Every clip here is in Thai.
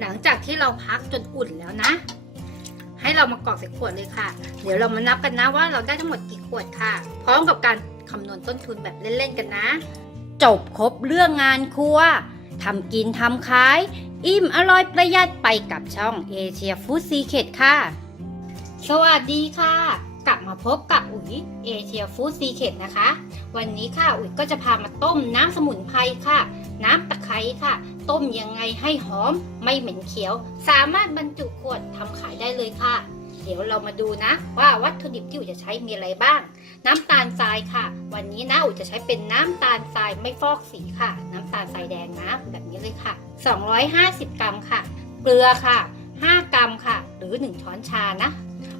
หลังจากที่เราพักจนอุ่นแล้วนะ ให้เรามากรอกใส่ขวดเลยค่ะ เดี๋ยวเรามานับกันนะว่าเราได้ทั้งหมดกี่ขวดค่ะ พร้อมกับการคำนวณต้นทุนแบบเล่นๆกันนะ จบครบเรื่องงานครัวทำกินทำขาย อิ่มอร่อยประหยัดไปกับช่องเอเชียฟู้ดซีเค t ค่ะ สวัสดีค่ะ กลับมาพบกับอุ๋ยเอเชียฟู้ดซีเค t นะคะ วันนี้ค่ะอุ๋ยก็จะพามาต้มน้ำสมุนไพรค่ะ น้ำตะไคร้ค่ะ ต้มยังไงให้หอมไม่เหม็นเขียว สามารถบรรจุขวดทำขายได้เลยค่ะ เดี๋ยวเรามาดูนะ ว่าวัตถุดิบที่อุจะใช้มีอะไรบ้าง น้ำตาลทรายค่ะ วันนี้นะอุจะใช้เป็นน้ำตาลทรายไม่ฟอกสีค่ะ น้ำตาลทรายแดงนะแบบนี้เลยค่ะ 250 กรัมค่ะ เกลือค่ะ 5 กรัมค่ะ หรือ 1 ช้อนชานะ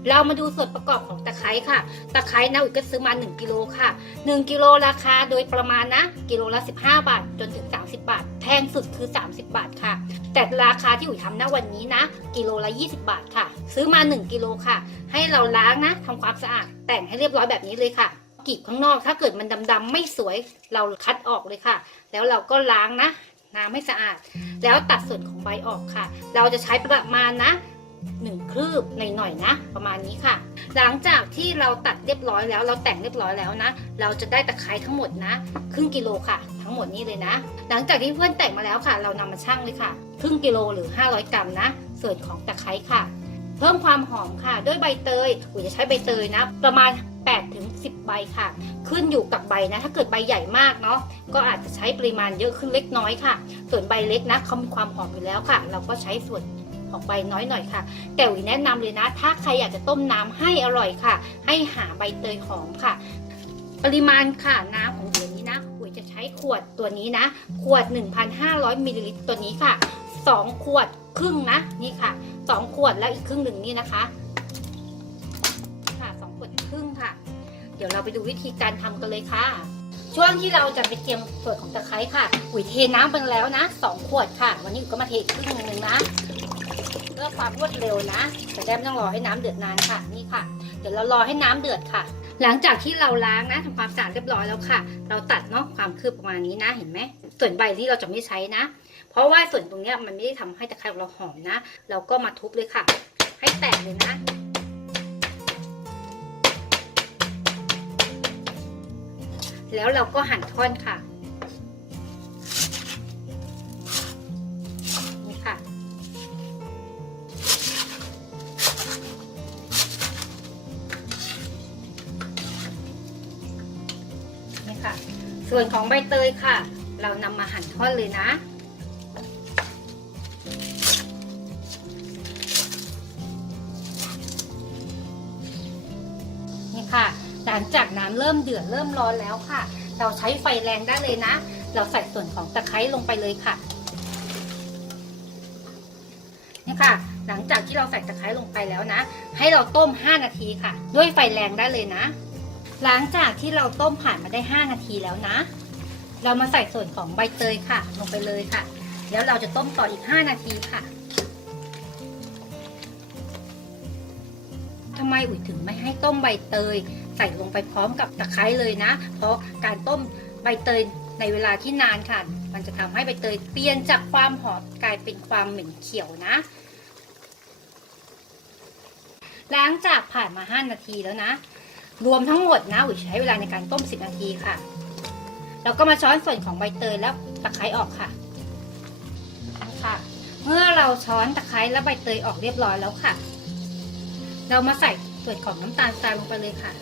เรามาดูส่วนประกอบของตะไคร้ค่ะ ตะไคร้นะอุ๋ยก็ซื้อมา 1กิโลค่ะ1กิโลราคาโดยประมาณนะกิโลละ 15 บาท จนถึง 30 บาท แพงสุดคือ 30 บาทค่ะ แต่ราคาที่อุ๋ยทำณวันนี้นะกิโลละ 20 บาทค่ะ ซื้อมา 1กิโลค่ะ ให้เราล้างนะทำความสะอาดแต่งให้เรียบร้อยแบบนี้เลยค่ะกรีบข้างนอกถ้าเกิดมันดำๆไม่สวยเราคัดออกเลยค่ะ แล้วเราก็ล้างนะน้ำให้สะอาด แล้วตัดส่วนของใบออกค่ะ เราจะใช้ประมาณนะ หนึ่งครืบหน่อยๆนะ ประมาณนี้ค่ะ หลังจากที่เราตัดเรียบร้อยแล้ว เราแต่งเรียบร้อยแล้วนะ เราจะได้ตะไคร้ทั้งหมดนะ ครึ่งกิโลค่ะ ทั้งหมดนี้เลยนะ หลังจากที่เพื่อนแต่งมาแล้วค่ะ เรานำมาชั่งเลยค่ะ ครึ่งกิโลหรือ 500 กรัมนะ ส่วนของตะไคร้ค่ะ เพิ่มความหอมค่ะ ด้วยใบเตยอุ๋ยจะใช้ใบเตยนะ ประมาณ8ถึง10 ใบค่ะ ขึ้นอยู่กับใบนะ ถ้าเกิดใบใหญ่มากเนาะ ก็อาจจะใช้ปริมาณเยอะขึ้นเล็กน้อยค่ะ ส่วนใบเล็กนะเขามีความหอมอยู่แล้วค่ะ เราก็ใช้ส่วน ของใบน้อยหน่อยค่ะ แต่อุ๋ยแนะนำเลยนะ ถ้าใครอยากจะต้มน้ำให้อร่อยค่ะ ให้หาใบเตยหอมค่ะ ปริมาณค่ะน้ำของเดือนนี้นะอุ๋ยจะใช้ขวดตัวนี้นะ ขวด 1,500มิลลิลิตรตัวนี้ค่ะ 2 ขวดครึ่งนะนี่ค่ะ 2 ขวดแล้วอีกครึ่งหนึ่งนี่นะคะค่ะ2ขวดครึ่งค่ะ เดี๋ยวเราไปดูวิธีการทำกันเลยค่ะช่วงที่เราจะไปเตรียมส่วนของตะไคร้ค่ะ อุ๋ยเทน้ำไปแล้วนะ2ขวดค่ะ วันนี้อุ๋ยก็มาเทครึ่งหนึงนะ พื่อความรวดเร็วนะจะได้มต้องรอให้น้ำเดือดนานค่ะนี่ค่ะ เดี๋ยวเรารอให้น้ำเดือดค่ะ หลังจากที่เราล้างนะทำความสะอาดเรียบร้อยแล้วค่ะ เราตัดเนาะความคืบประมาณนี้นะเห็นไหมส่วนใบที่เราจะไม่ใช้นะ เพราะว่าส่วนตรงเนี้ยมันไม่ได้ทำให้ตะไคร้ของเราหอมนะ เราก็มาทุบเลยค่ะ ให้แตกเลยนะแล้วเราก็หั่นท่อนค่ะ ส่วนของใบเตยค่ะ เรานำมาหั่นท่อนเลยนะ นี่ค่ะ หลังจากน้ำเริ่มเดือดเริ่มร้อนแล้วค่ะ เราใช้ไฟแรงได้เลยนะ เราใส่ส่วนของตะไคร้ลงไปเลยค่ะนี่ค่ะ หลังจากที่เราใส่ตะไคร้ลงไปแล้วนะ ให้เราต้ม 5 นาทีค่ะ ด้วยไฟแรงได้เลยนะ หลังจากที่เราต้มผ่านมาได้ 5 นาทีแล้วนะ เรามาใส่ส่วนของใบเตยค่ะ ลงไปเลยค่ะ แล้วเราจะต้มต่ออีก 5 นาทีค่ะทำไมอุ๋ยถึงไม่ให้ต้มใบเตย ใส่ลงไปพร้อมกับตะไคร้เลยนะ เพราะการต้มใบเตยในเวลาที่นานค่ะ มันจะทำให้ใบเตยเปลี่ยนจากความหอมกลายเป็นความเหม็นเขียวนะ หลังจากผ่านมา 5 นาทีแล้วนะ รวมทั้งหมดนะอุ๋ยใช้เวลาในการต้ม 10 นาทีค่ะเราก็มาช้อนส่วนของใบเตยแล้วตะไคร้ออกค่ะนี่ค่ะ เมื่อเราช้อนตะไคร้และใบเตยออกเรียบร้อยแล้วค่ะ เรามาใส่ส่วนของน้ำตาลทรายลงไปเลยค่ะ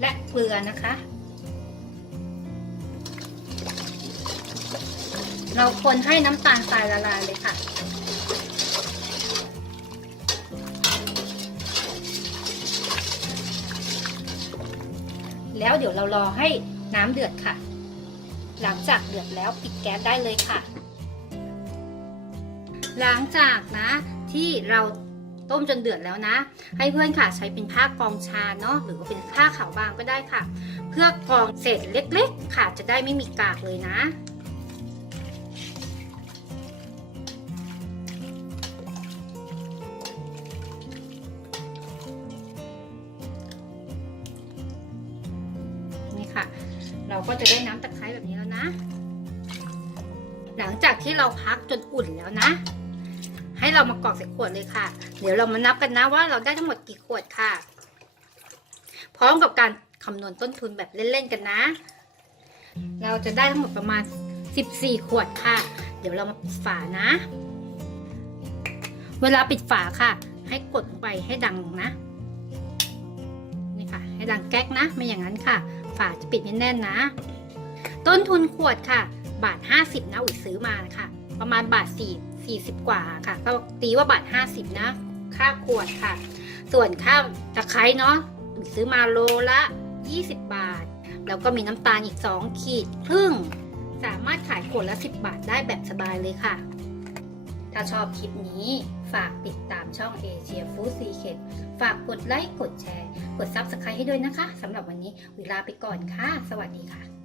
และเกลือนะคะ เราคนให้น้ำตาลทรายละลายเลยค่ะ แล้วเดี๋ยวเรารอให้น้ำเดือดค่ะ หลังจากเดือดแล้วปิดแก๊สได้เลยค่ะ หลังจากนะที่เราต้มจนเดือดแล้วนะ ให้เพื่อนค่ะใช้เป็นผ้ากองชาเนาะหรือว่าเป็นผ้าขาวบางก็ได้ค่ะ เพื่อกองเศษเล็กๆ ค่ะจะได้ไม่มีกากเลยนะ ค่ะ เราก็จะได้น้ำตะไคร้แบบนี้แล้วนะ หลังจากที่เราพักจนอุ่นแล้วนะ ให้เรามากรอกใส่ขวดเลยค่ะ เดี๋ยวเรามานับกันนะว่าเราได้ทั้งหมดกี่ขวดค่ะ พร้อมกับการคำนวณต้นทุนแบบเล่นๆกันนะ เราจะได้ทั้งหมดประมาณ 14 ขวดค่ะ เดี๋ยวเรามาปิดฝานะ เวลาปิดฝาค่ะ ให้กดลงไปให้ดังนะ ดังแก๊กนะ ไม่อย่างนั้นค่ะ ฝาจะปิดแน่นๆนะ ต้นทุนขวดค่ะ บาท 50 นะอุ๋ยซื้อมาค่ะประมาณบาท4 40 กว่าค่ะ ก็ตีว่าบาท 50 นะ ค่าขวดค่ะ ส่วนค่าตะไคร้เนาะอุ๋ยซื้อมาโลละ 20 บาท แล้วก็มีน้ำตาลอีก 2 ขีดครึ่ง สามารถขายขวดละ 10 บาทได้แบบสบายเลยค่ะ ถ้าชอบคลิปนี้ฝากติดตามช่อง Asia Food Secret ฝากกดไลค์ กดแชร์ กด Subscribe ให้ด้วยนะคะสำหรับวันนี้เวลาไปก่อนค่ะ สวัสดีค่ะ